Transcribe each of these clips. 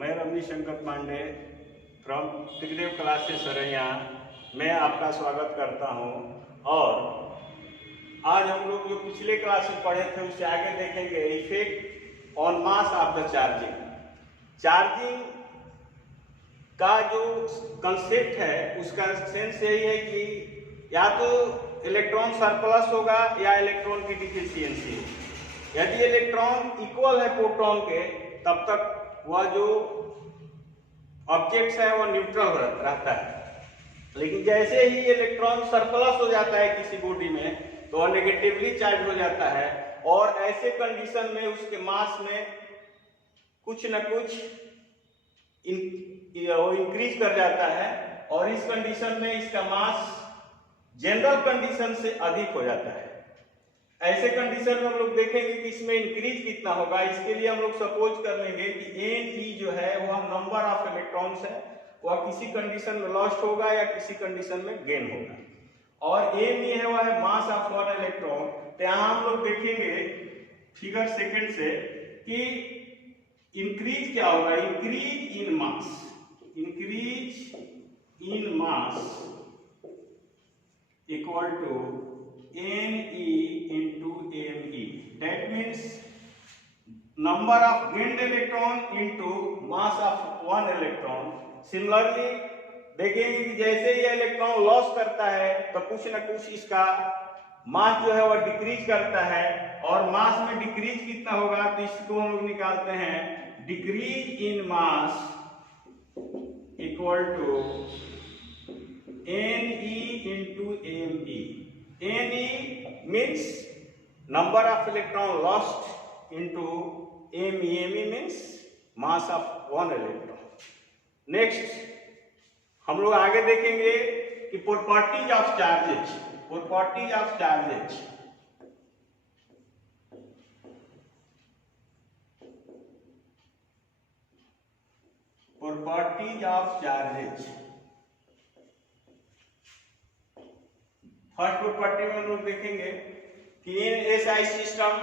मैं Ramani Shankar Pandey from Tridev classes Saraiya में आपका स्वागत करता हूं। और आज हम लोग जो पिछले क्लास में पढ़े थे उससे आगे देखेंगे effect on mass of the charging. Charging का जो कंसेप्ट है उसका सेंस यही है कि या तो इलेक्ट्रॉन सरप्लस होगा या इलेक्ट्रॉन की डिफिशियंसी। यदि इलेक्ट्रॉन इक्वल है प्रोटॉन के तब तक वह जो ऑब्जेक्ट्स है वह न्यूट्रल रहता है, लेकिन जैसे ही इलेक्ट्रॉन सरप्लस हो जाता है किसी बॉडी में तो वह नेगेटिवली चार्ज हो जाता है, और ऐसे कंडीशन में उसके मास में कुछ न कुछ इंक्रीज कर जाता है, और इस कंडीशन में इसका मास जनरल कंडीशन से अधिक हो जाता है। ऐसे कंडीशन में हम लोग देखेंगे कि इसमें इंक्रीज कितना होगा। इसके लिए हम लोग सपोज कर लेंगे कि N जो है वह नंबर ऑफ इलेक्ट्रॉन्स है, वह किसी कंडीशन में लॉस्ट होगा या किसी कंडीशन में गेन होगा, और M है वह है मास ऑफ वन इलेक्ट्रॉन। तो यहाँ हम लोग देखेंगे फिगर सेकंड से कि इंक्रीज क्या होगा। Increase in mass, increase in mass equal to Ne into Me. That means number of gained electron into mass of one electron. Similarly देखेंगे कि जैसे ये इलेक्ट्रॉन लॉस करता है तो कुछ न कुछ इसका मास जो है वह डिक्रीज करता है, और मास में डिक्रीज कितना होगा तो इसको हम लोग निकालते हैं decrease in mass equal to Ne into Me. Ne means number of electron lost into Me. Me means mass of one electron. Next हम लोग आगे देखेंगे कि properties of charges. Properties of charges, properties of charges. First property में हम लोग देखेंगे कि in SI system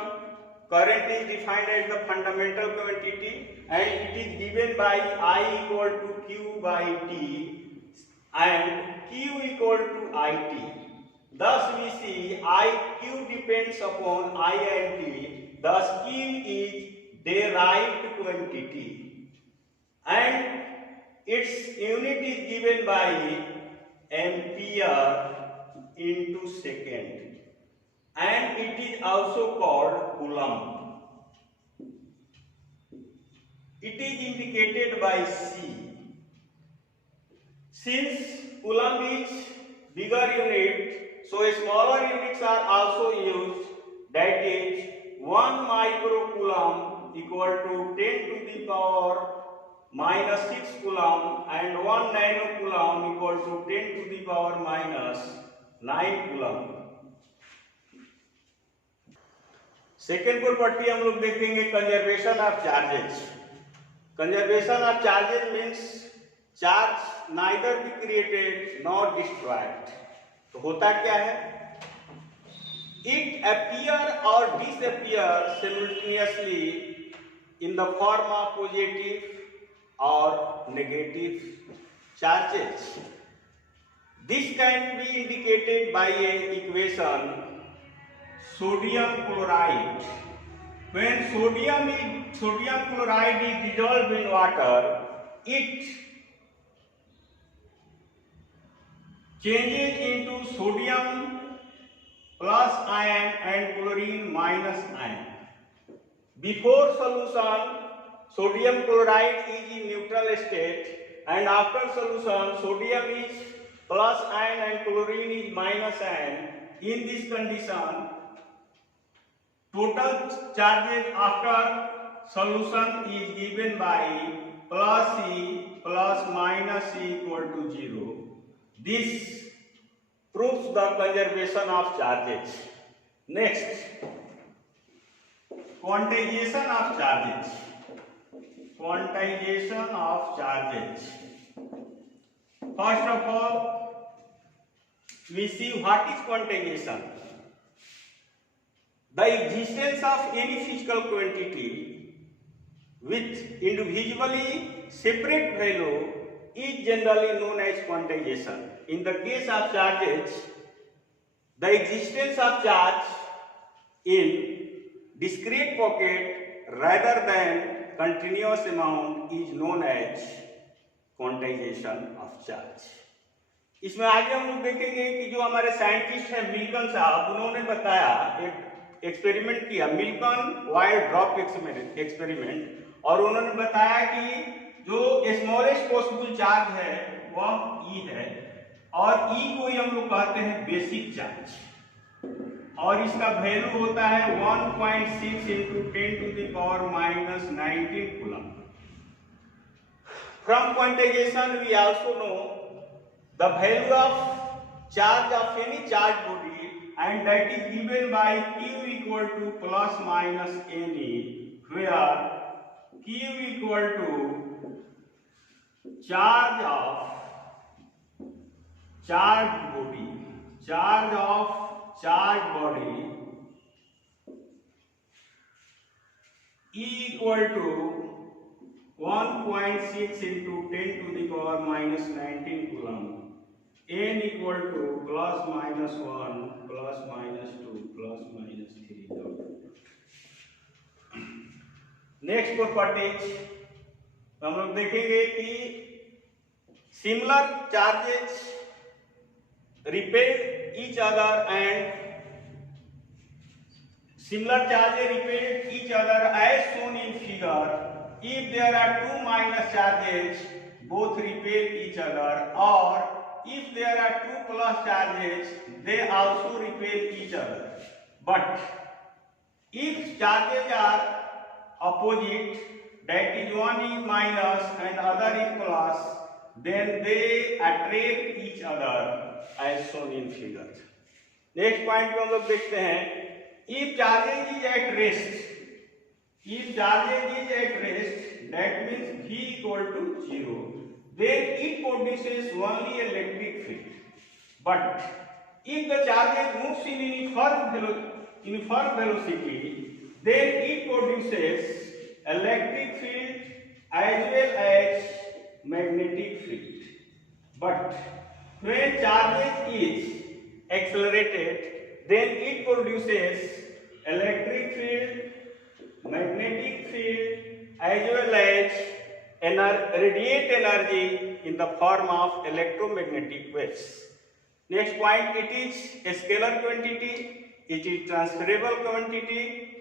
current is defined as the fundamental quantity and it is given by I equal to Q by T and Q equal to IT। Thus we see IQ depends upon I and T, thus Q is derived quantity and its unit is given by ampere into second, and it is also called coulomb. It is indicated by C. Since coulomb is bigger unit, so smaller units are also used, that is 1 microcoulomb equal to 10 to the power minus 6 coulomb and 1 nanocoulomb equal to 10 to the power minus 9 coulomb. Second property हम लोग देखेंगे conservation of charges. Conservation of charges means charge neither be created not destroyed. तो होता क्या है, it appear और disappear simultaneously in the form of positive और negative charges. This can be indicated by a equation sodium chloride. When sodium chloride is dissolved in water, it changes into sodium plus ion and chlorine minus ion. Before solution, sodium chloride is in neutral state, and after solution, sodium is plus ion and chlorine is minus ion. In this condition, total charges after solution is given by plus E plus minus E equal to 0. This proves the conservation of charges. Next, quantization of charges. Quantization of charges. First of all, we see what is quantization. The existence of any physical quantity with individually separate value is generally known as quantization. In the case of charges, the existence of charge in discrete pocket rather than continuous amount is known as quantization of charge. इसमें आगे हम लोग देखेंगे कि जो हमारे scientist हैं मिल्कन साहब, उन्होंने बताया, एक एक्सपेरिमेंट किया, मिल्कन वायर ड्रॉप एक्सपेरिमेंट, और उन्होंने बताया कि जो स्मॉलेस्ट पॉसिबल चार्ज है वह ई है, और ई को ही हम लोग कहते हैं बेसिक चार्ज, और इसका वैल्यू होता है 1.6 into 10 to the power minus 19 coulomb. From quantization we also know the value of charge of any charged body, and that is given by Q equal to plus minus Ne, where Q equal to charge of charged body, charge of charged body E equal to 1.6 into 10 to the power minus 19 coulomb. N equal to plus minus 1, plus minus 2, plus minus 3. Next properties हम लोग देखेंगे कि similar charges repel each other and similar charges repel each other as shown in figure. If there are two minus charges, both repel each other, or if there are two plus charges, they also repel each other. But if charges are opposite, that is one is minus and other is plus, then they attract each other as shown in figure. Next point पे हम लोग देखते हैं, if charges is at rest, if charges is at rest, that means V equal to 0, then it produces only electric field. But if the charges moves in uniform velocity, then it produces electric field as well as magnetic field. But when charges is accelerated, then it produces electric field, magnetic field as well as radiate energy in the form of electromagnetic waves. Next point, it is a scalar quantity, it is transferable quantity,